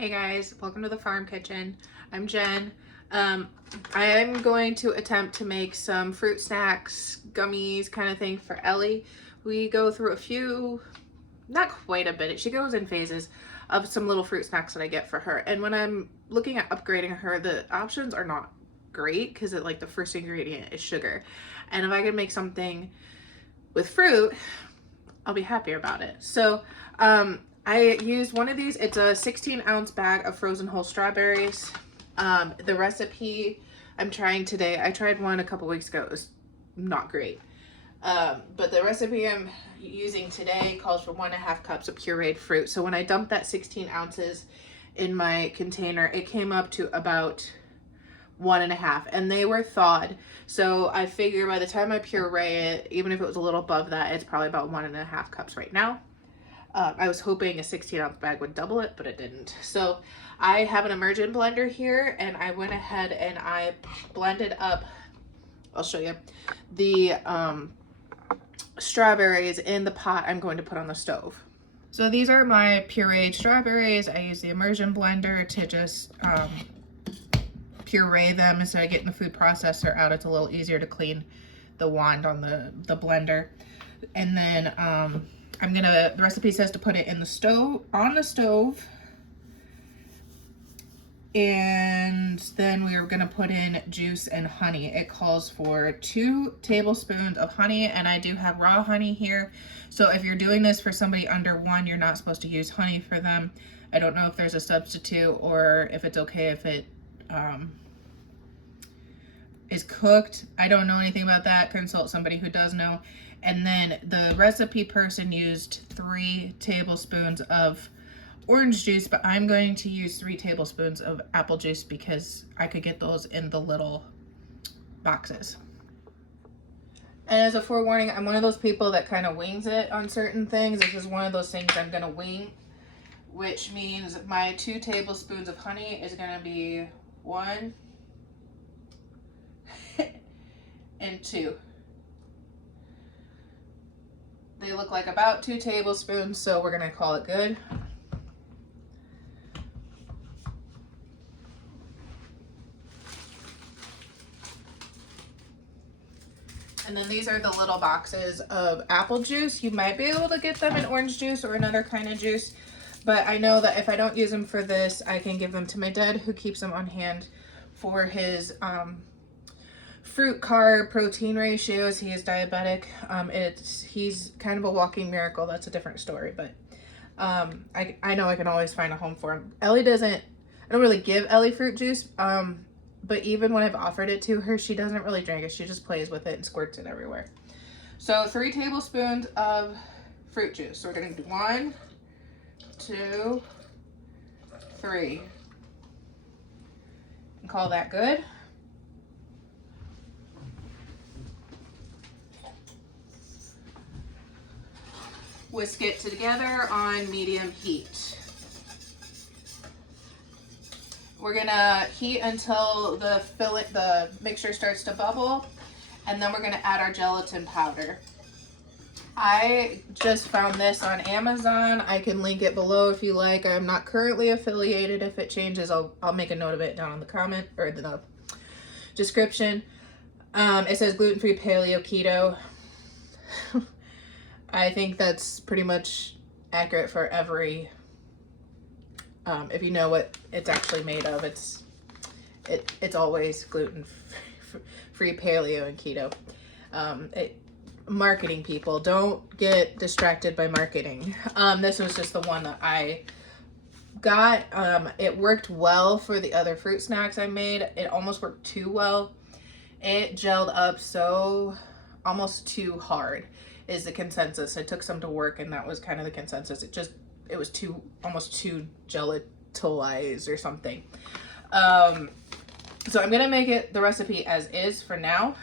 Hey guys, welcome to the farm kitchen. I'm Jen. I am going to attempt to make some fruit snacks, gummies kind of thing for Ellie. We go through a few, not quite a bit, she goes in phases of some little fruit snacks that I get for her. And when I'm looking at upgrading her, the options are not great because the first ingredient is sugar. And if I can make something with fruit, I'll be happier about it. So, I used one of these. It's a 16-ounce bag of frozen whole strawberries. The recipe I'm trying today, I tried one a couple weeks ago. It was not great. But the recipe I'm using today calls for 1.5 cups of pureed fruit. So when I dumped that 16 ounces in my container, it came up to about 1.5, and they were thawed. So I figure by the time I puree it, even if it was a little above that, it's probably about 1.5 cups right now. I was hoping a 16-ounce bag would double it, but it didn't. So I have an immersion blender here, and I went ahead and I blended up, I'll show you, the strawberries in the pot I'm going to put on the stove. So these are my pureed strawberries. I use the immersion blender to just puree them instead of getting the food processor out. It's a little easier to clean the wand on the blender. And then the recipe says to put it in the stove, on the stove, and then we are gonna put in juice and honey. It calls for 2 tablespoons of honey, and I do have raw honey here. So if you're doing this for somebody under 1, you're not supposed to use honey for them. I don't know if there's a substitute or if it's okay if it is cooked. I don't know anything about that. Consult somebody who does know. And then the recipe person used 3 tablespoons of orange juice, but I'm going to use 3 tablespoons of apple juice because I could get those in the little boxes. And as a forewarning, I'm one of those people that kind of wings it on certain things. This is one of those things I'm gonna wing, which means my 2 tablespoons of honey is gonna be 1 and 2. They look like about 2 tablespoons, so we're gonna call it good. And then these are the little boxes of apple juice. You might be able to get them in orange juice or another kind of juice, but I know that if I don't use them for this, I can give them to my dad, who keeps them on hand for his fruit carb protein ratios. He is diabetic. He's kind of a walking miracle. That's a different story, but I know I can always find a home for him. Ellie doesn't, I don't really give Ellie fruit juice, but even when I've offered it to her, she doesn't really drink it. She just plays with it and squirts it everywhere. So 3 tablespoons of fruit juice. So we're gonna do 1, 2, 3, and call that good. Whisk it together on medium heat. We're gonna heat until the mixture starts to bubble, and then we're gonna add our gelatin powder. I just found this on Amazon. I can link it below if you like. I'm not currently affiliated. If it changes, I'll make a note of it down in the comment or the description. It says gluten-free, paleo, keto. I think that's pretty much accurate for every, if you know what it's actually made of, it's always gluten-free, paleo, and keto. Marketing people, don't get distracted by marketing. This was just the one that I got. It worked well for the other fruit snacks I made. It almost worked too well. It gelled up so almost too hard is the consensus. I took some to work, and that was kind of the consensus. It was almost too gelatilized or something. So I'm gonna make it the recipe as is for now,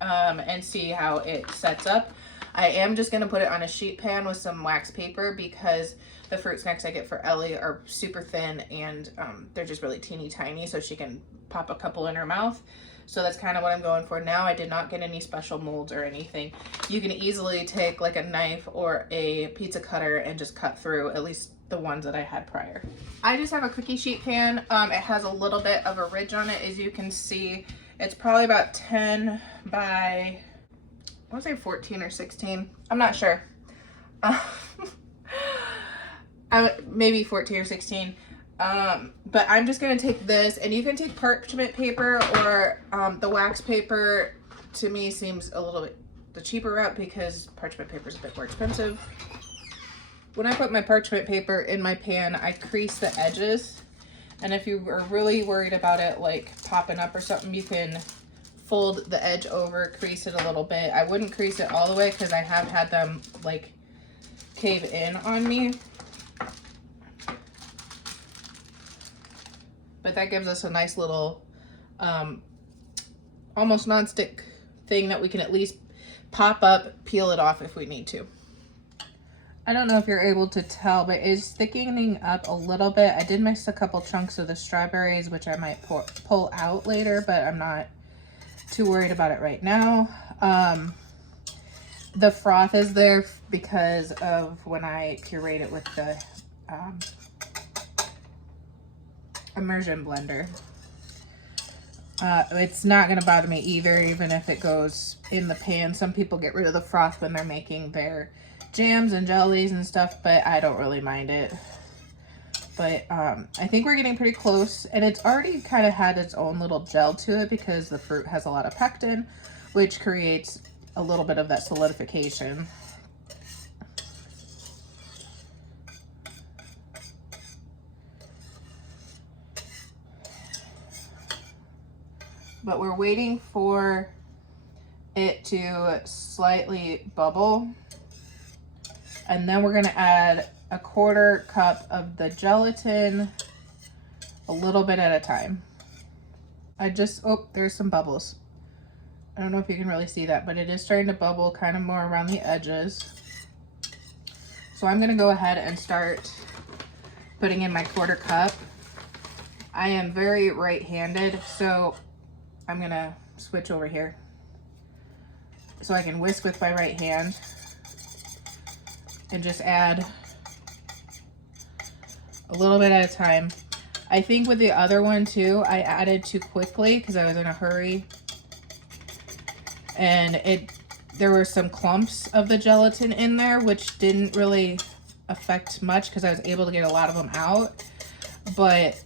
and see how it sets up. I am just gonna put it on a sheet pan with some wax paper because the fruit snacks I get for Ellie are super thin, and they're just really teeny tiny, so she can pop a couple in her mouth. So that's kind of what I'm going for now. I did not get any special molds or anything. You can easily take like a knife or a pizza cutter and just cut through, at least the ones that I had prior. I just have a cookie sheet pan. It has a little bit of a ridge on it, as you can see. It's probably about 10 by, I want to say 14 or 16. I'm not sure. Maybe 14 or 16. But I'm just gonna take this, and you can take parchment paper or the wax paper. To me seems a little bit the cheaper route because parchment paper is a bit more expensive. When I put my parchment paper in my pan, I crease the edges, and if you are really worried about it like popping up or something, you can fold the edge over, crease it a little bit. I wouldn't crease it all the way because I have had them like cave in on me. But that gives us a nice little almost non-stick thing that we can at least pop up, peel it off if we need to. I don't know if you're able to tell, but it's thickening up a little bit. I did miss a couple chunks of the strawberries, which I might pull out later, but I'm not too worried about it right now. The froth is there because of when I curate it with the immersion blender. It's not going to bother me either, even if it goes in the pan. Some people get rid of the froth when they're making their jams and jellies and stuff, but I don't really mind it. But I think we're getting pretty close, and it's already kind of had its own little gel to it because the fruit has a lot of pectin, which creates a little bit of that solidification. But we're waiting for it to slightly bubble. And then we're gonna add a 1/4 cup of the gelatin, a little bit at a time. Oh, there's some bubbles. I don't know if you can really see that, but it is starting to bubble kind of more around the edges. So I'm gonna go ahead and start putting in my 1/4 cup. I am very right-handed, so I'm gonna switch over here so I can whisk with my right hand and just add a little bit at a time. I think with the other one too, I added too quickly because I was in a hurry, and there were some clumps of the gelatin in there, which didn't really affect much because I was able to get a lot of them out. But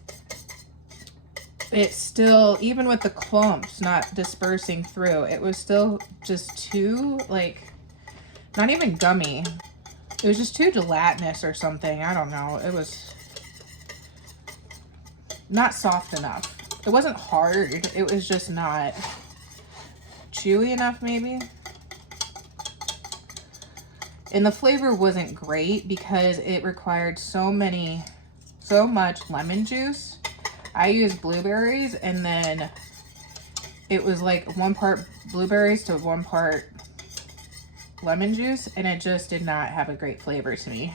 it's still, even with the clumps not dispersing through, it was still just too, like, not even gummy. It was just too gelatinous or something. I don't know. It was not soft enough. It wasn't hard. It was just not chewy enough, maybe. And the flavor wasn't great because it required so much lemon juice. I used blueberries, and then it was like 1 part blueberries to 1 part lemon juice, and it just did not have a great flavor to me.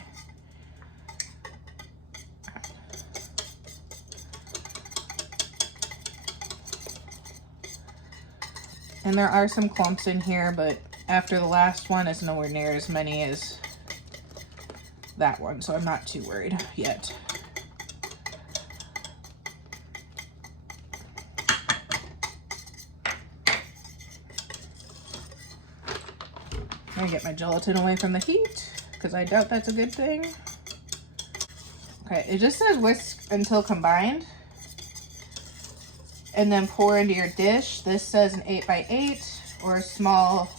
And there are some clumps in here, but after the last one, it's nowhere near as many as that one, so I'm not too worried yet. I'm gonna get my gelatin away from the heat because I doubt that's a good thing. Okay, it just says whisk until combined and then pour into your dish. This says an 8x8 or small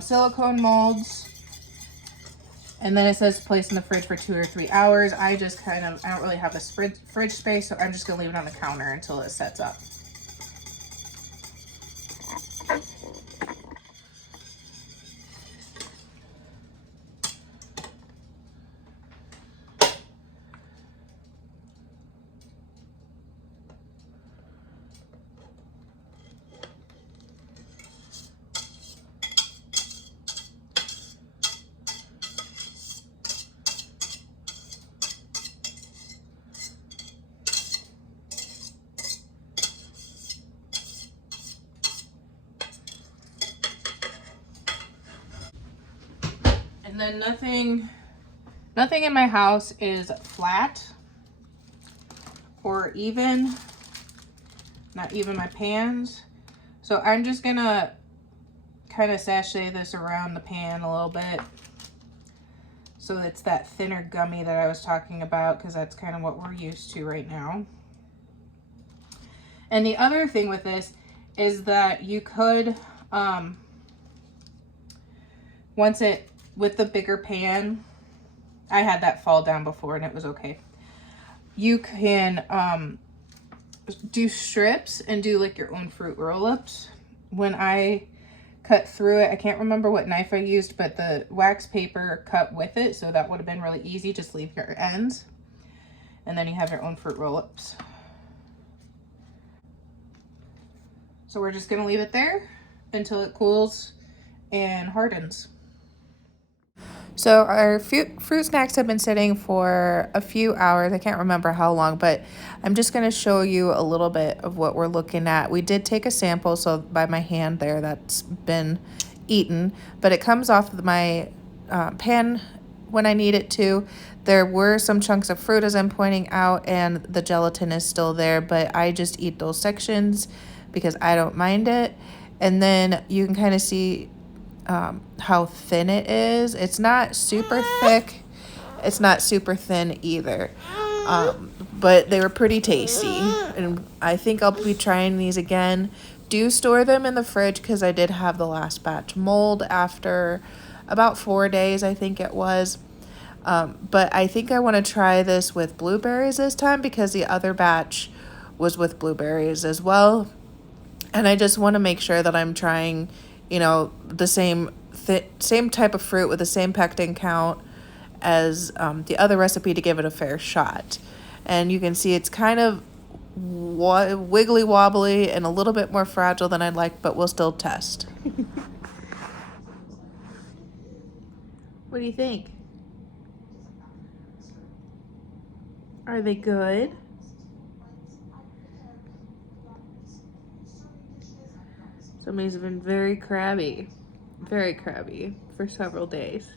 silicone molds. And then it says place in the fridge for 2 or 3 hours. I don't really have the fridge space, so I'm just gonna leave it on the counter until it sets up. And then nothing Nothing in my house is flat or even, not even my pans. So I'm just gonna kind of sachet this around the pan a little bit. So it's that thinner gummy that I was talking about, because that's kind of what we're used to right now. And the other thing with this is that you could, once it, with the bigger pan, I had that fall down before and it was okay. You can do strips and do like your own fruit roll-ups. When I cut through it, I can't remember what knife I used, but the wax paper cut with it, so that would have been really easy. Just leave your ends and then you have your own fruit roll-ups. So we're just gonna leave it there until it cools and hardens. So our fruit snacks have been sitting for a few hours. I can't remember how long, but I'm just going to show you a little bit of what we're looking at. We did take a sample, so by my hand there, that's been eaten, but it comes off of my pan when I need it to. There were some chunks of fruit, as I'm pointing out, and the gelatin is still there, but I just eat those sections because I don't mind it. And then you can kind of see how thin it is. It's not super thick. It's not super thin either. But they were pretty tasty. And I think I'll be trying these again. Do store them in the fridge because I did have the last batch mold after about 4 days, I think it was. But I think I want to try this with blueberries this time because the other batch was with blueberries as well. And I just want to make sure that I'm trying, you know, the same type of fruit with the same pectin count as the other recipe to give it a fair shot. And you can see it's kind of wiggly wobbly and a little bit more fragile than I'd like, but we'll still test. What do you think? Are they good? Somebody's been very crabby for several days.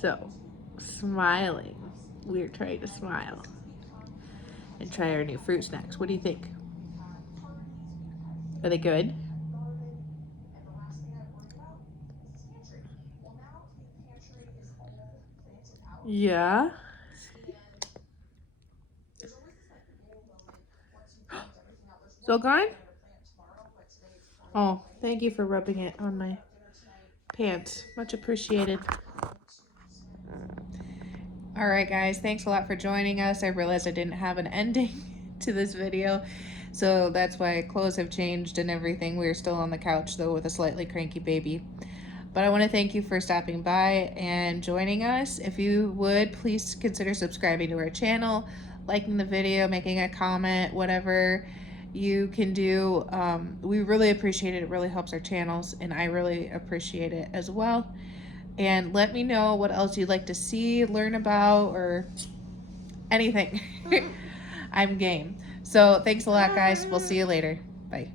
So, smiling. We're trying to smile and try our new fruit snacks. What do you think? Are they good? Yeah. Still gone? Oh, thank you for rubbing it on my pants. Much appreciated. All right, guys, thanks a lot for joining us. I realized I didn't have an ending to this video, so that's why clothes have changed and everything. We're still on the couch, though, with a slightly cranky baby. But I want to thank you for stopping by and joining us. If you would, please consider subscribing to our channel, liking the video, making a comment, whatever you can do. We really appreciate it. It really helps our channels, and I really appreciate it as well. And let me know what else you'd like to see, learn about, or anything. I'm game. So thanks a lot, guys. We'll see you later. Bye.